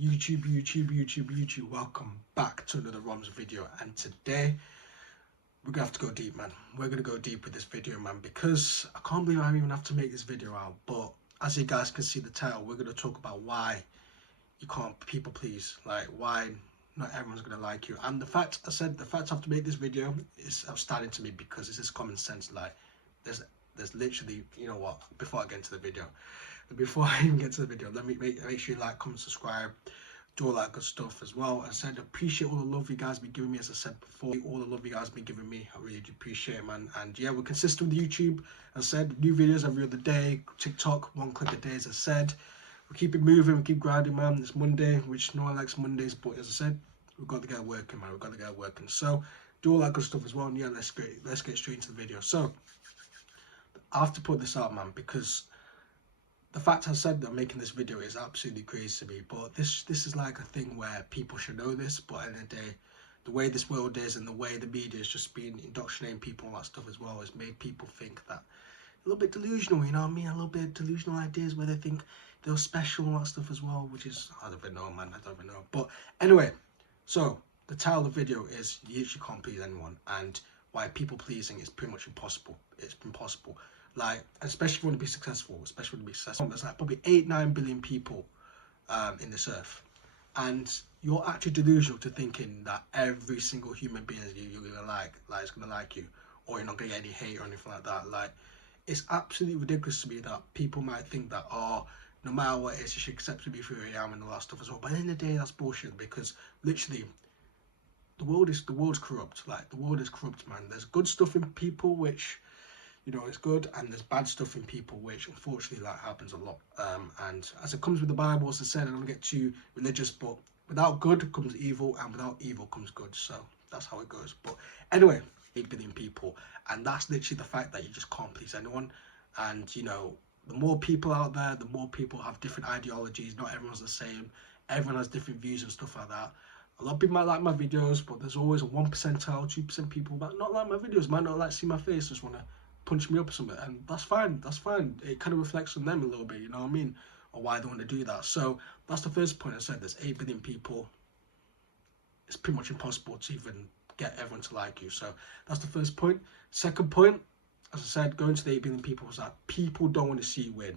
YouTube, welcome back to another Rom's video. And today we're gonna have to go deep, man. We're gonna go deep with this video, man, because I can't believe I even have to make this video out. But as you guys can see the title, we're gonna talk about why you can't people please, like why not everyone's gonna like you. And the fact I have to make this video is outstanding to me because it's just common sense. Like there's literally, you know what, before I get into the video, before I even get to the video, let me make sure you like, comment, subscribe, do all that good stuff as well. As I said, appreciate all the love you guys been giving me. As I said before, all the love you guys been giving me, I really do appreciate it, man. And yeah, we're consistent with YouTube. As I said, new videos every other day. TikTok, 1 click a day. As I said, we keep it moving, we keep grinding, man. It's Monday, which no one likes Mondays, but as I said, we've got to get working, man. We've got to get working. So do all that good stuff as well. And yeah, let's get straight into the video. So I have to put this out, man, because the fact I said that I'm making this video is absolutely crazy to me. But this is like a thing where people should know this. But at the end of the day, the way this world is and the way the media is just been indoctrinating people and all that stuff as well has made people think that a little bit delusional, you know what I mean? A little bit delusional ideas where they think they're special and all that stuff as well, which is, I don't even know, man. I don't even know. But anyway, so the title of the video is you literally can't please anyone, and why people pleasing is pretty much impossible. It's impossible. Like, especially if you want to be successful, there's like probably 8-9 billion people in this earth, and you're actually delusional to thinking that every single human being you're gonna like is gonna like you, or you're not gonna get any hate or anything like that. Like, it's absolutely ridiculous to me that people might think that, oh, no matter what it is, you should accept me for who I am and all that stuff as well. But at the end of the day, that's bullshit, because literally the world's corrupt. Like, the world is corrupt, man. There's good stuff in people, which, you know, it's good, and there's bad stuff in people, which unfortunately like happens a lot. And as it comes with the Bible, as I said, I don't get too religious, but without good comes evil, and without evil comes good. So that's how it goes. But anyway, 8 billion people, and that's literally the fact that you just can't please anyone. And you know, the more people out there, the more people have different ideologies. Not everyone's the same. Everyone has different views and stuff like that. A lot of people might like my videos, but there's always a 1 percentile, 2% people might not like my videos, might not like to see my face, just want to punch me up or something, and that's fine. It kind of reflects on them a little bit, you know what I mean, or why they want to do that. So that's the first point. I said there's 8 billion people. It's pretty much impossible to even get everyone to like you. So that's the first point. Second point, as I said, going to the 8 billion people, is that people don't want to see you win.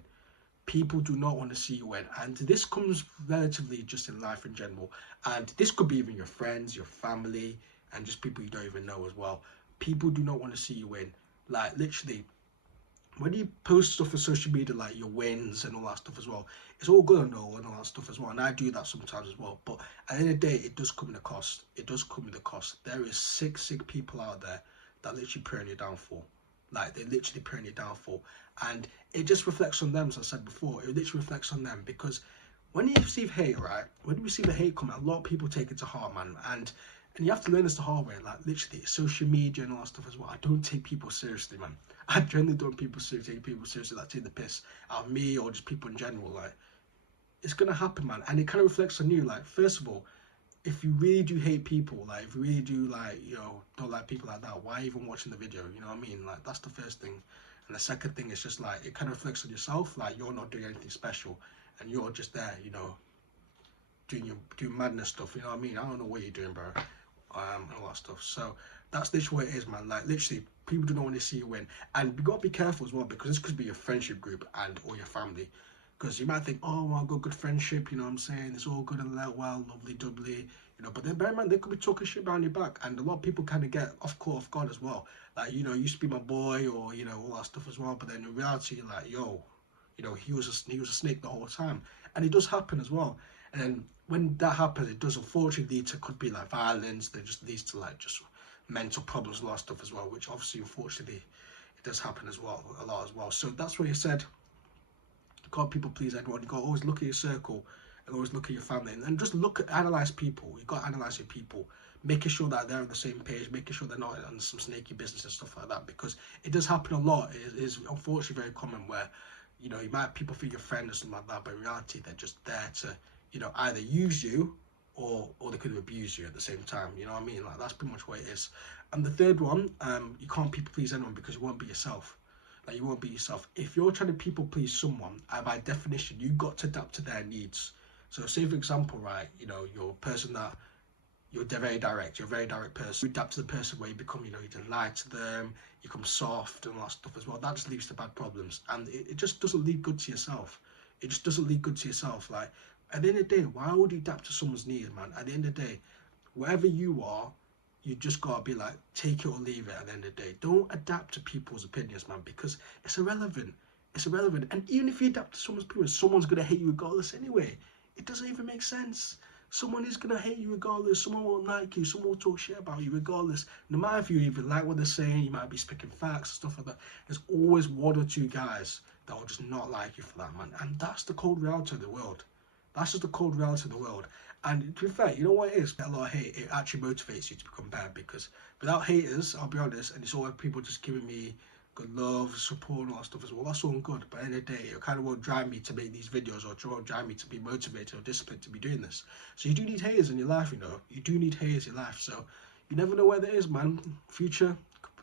People do not want to see you win, and this comes relatively just in life in general, and this could be even your friends, your family, and just people you don't even know as well. People do not want to see you win. Like, literally, when you post stuff on social media, like your wins and all that stuff as well, it's all good and all that stuff as well, and I do that sometimes as well. But at the end of the day, it does come with a cost. It does come with a cost. There is sick people out there that literally pray on your downfall. Like, they literally pray on your downfall, and it just reflects on them. As I said before, it literally reflects on them, because when you receive hate, right, when you receive a hate comment, a lot of people take it to heart, man, and you have to learn this the hard way. Like, literally, social media and all that stuff as well, I don't take people seriously, man. I generally don't take people seriously that take the piss out of me, or just people in general. Like, it's gonna happen, man, and it kind of reflects on you. Like, first of all, if you really do hate people, like, if you really do, like, you know, don't like people like that, why even watching the video? You know what I mean? Like, that's the first thing. And the second thing is just, like, it kind of reflects on yourself. Like, you're not doing anything special, and you're just there, you know, doing madness stuff. You know what I mean? I don't know what you're doing, bro. And all that stuff. So that's literally what it is, man. Like, literally, people do not want to see you win, and you got to be careful as well, because this could be your friendship group and or your family, because you might think, oh, well, I've got good friendship, you know what I'm saying, it's all good and well, lovely doubly, you know, but then bear in mind, they could be talking shit behind your back, and a lot of people kind of get off guard as well. Like, you know, you used to be my boy, or, you know, all that stuff as well, but then in reality, like, yo, you know, he was a snake the whole time. And it does happen as well. And then when that happens, it does unfortunately lead to, could be like violence, that just leads to like just mental problems, a lot of stuff as well, which obviously unfortunately it does happen as well, a lot as well. So that's why you said you can't people please everyone. You got to always look at your circle and always look at your family, and just analyze people. You got to analyze your people, making sure that they're on the same page, making sure they're not on some snaky business and stuff like that, because it does happen a lot. It is unfortunately very common where, you know, you might people think you're a friend or something like that, but in reality they're just there to, you know, either use you or they could abuse you at the same time. You know what I mean? Like, that's pretty much what it is. And the third one, you can't people please anyone, because you won't be yourself. Like, you won't be yourself. If you're trying to people please someone, by definition, you got to adapt to their needs. So say for example, right, you know, you're a person that you're very direct, you're a very direct person. You adapt to the person where you become, you know, you just lie to them, you become soft and all that stuff as well. That just leads to bad problems, and it just doesn't lead good to yourself. It just doesn't lead good to yourself. Like, at the end of the day, why would you adapt to someone's needs, man? At the end of the day, wherever you are, you just gotta be like, take it or leave it. At the end of the day, don't adapt to people's opinions, man, because it's irrelevant. It's irrelevant. And even if you adapt to someone's opinions, someone's gonna hate you regardless anyway. It doesn't even make sense. Someone is gonna hate you regardless. Someone won't like you. Someone will talk shit about you regardless. No matter if you even like what they're saying, you might be speaking facts and stuff like that. There's always one or two guys that will just not like you for that, man. And that's the cold reality of the world. That's just the cold reality of the world. And to be fair, you know what it is? A lot of hate, it actually motivates you to become better, because without haters, I'll be honest, and it's all people just giving me good love, support, and all that stuff as well. That's all good, but at the end of the day, it kind of won't drive me to make these videos, or it won't drive me to be motivated or disciplined to be doing this. So you do need haters in your life, you know. You do need haters in your life. So you never know where that is, man. Future,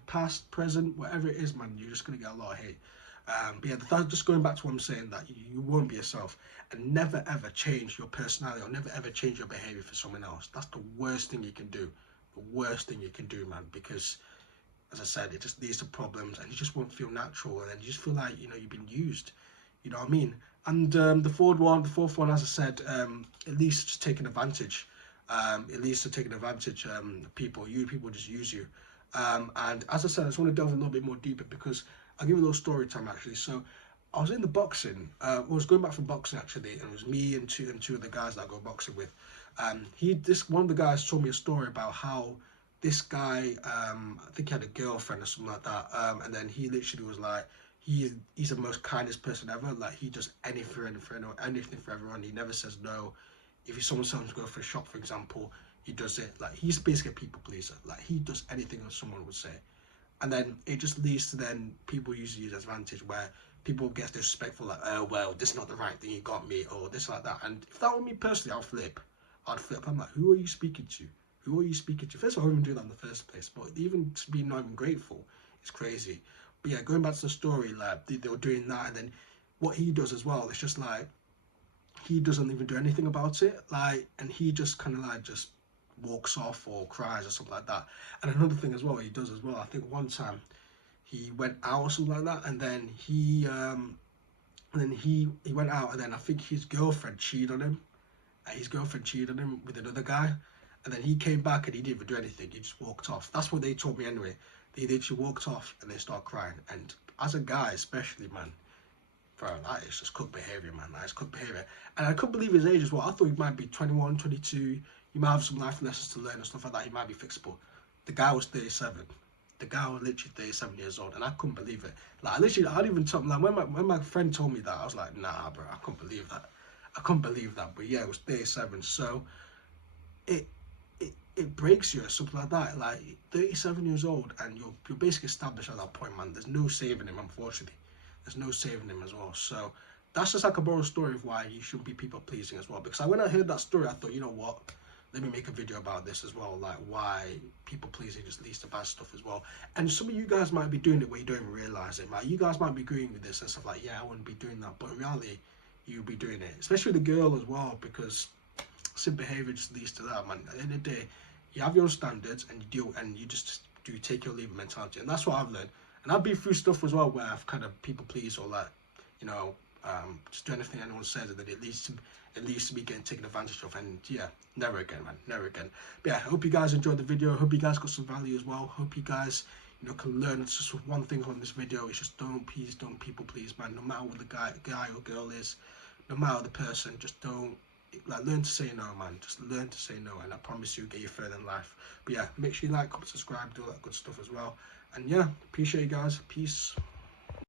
past, present, whatever it is, man, you're just going to get a lot of hate. But yeah, just going back to what I'm saying, that you won't be yourself, and never ever change your personality or never ever change your behavior for someone else. That's the worst thing you can do. The worst thing you can do, man, because as I said, it just leads to problems, and you just won't feel natural, and then you just feel like, you know, you've been used. You know what I mean? And the fourth one, as I said, at least just taking advantage. It leads to taking advantage. People just use you. And as I said, I just want to delve a little bit more deeper, because I'll give you a little story time actually. So I was in the boxing. I was going back from boxing actually, and it was me and two of the guys that I go boxing with. One of the guys told me a story about how this guy, I think he had a girlfriend or something like that, and then he literally was like, he's the most kindest person ever. Like, he does anything for everyone. He never says no. If someone tells him to go for a shop, for example, he does it. Like, he's basically a people pleaser. Like, he does anything that someone would say. And then it just leads to then people usually use advantage, where people get disrespectful, like, oh well, this is not the right thing, you got me, or this like that. And if that were me personally, I'd flip. I'm like, who are you speaking to? Who are you speaking to? First of all, I wouldn't do that in the first place, but even to be not even grateful is crazy. But yeah, going back to the story, like, they were doing that, and then what he does as well, it's just like, he doesn't even do anything about it, like, and he just kind of like just walks off or cries or something like that. And another thing as well he does as well, I think one time he went out or something like that, and then he went out, and then I think his girlfriend cheated on him. His girlfriend cheated on him with another guy, and then he came back and he didn't even do anything. He just walked off. That's what they told me anyway. They literally walked off and they start crying. And as a guy, especially, man, bro, that is just cooked behavior, man. That is cooked behavior. And I couldn't believe his age as well. I thought he might be 21, 22. He might have some life lessons to learn and stuff like that. He might be fixable. The guy was 37. The guy was literally 37 years old, and I couldn't believe it. Like, I didn't even tell him. Like, when my friend told me that, I was like, nah, bro, I couldn't believe that. I couldn't believe that. But yeah, it was 37. So it breaks you or something like that. Like, 37 years old, and you're basically established at that point, man. There's no saving him, unfortunately. There's no saving him as well. So that's just like a moral story of why you shouldn't be people pleasing as well. Because when I heard that story, I thought, you know what? Let me make a video about this as well, like why people pleasing just leads to bad stuff as well. And some of you guys might be doing it where you don't even realize it. Like, you guys might be agreeing with this and stuff like, yeah, I wouldn't be doing that, but in reality, you'll be doing it, especially the girl as well, because sin behavior just leads to that, man. At the end of the day, you have your own standards, and you just do take your leave mentality, and that's what I've learned. And I've been through stuff as well where I've kind of people please, or like, you know, just do anything anyone says, and then it leads to me getting taken advantage of. And yeah, never again, man, never again. But yeah, I hope you guys enjoyed the video. I hope you guys got some value as well. Hope you guys, you know, can learn. It's just one thing on this video. It's just don't people please, man. No matter what the guy or girl is, no matter the person, just don't. Like, learn to say no, man. Just learn to say no, and I promise you, get you further in life. But yeah, make sure you like, comment, subscribe, do all that good stuff as well. And yeah, appreciate you guys. Peace.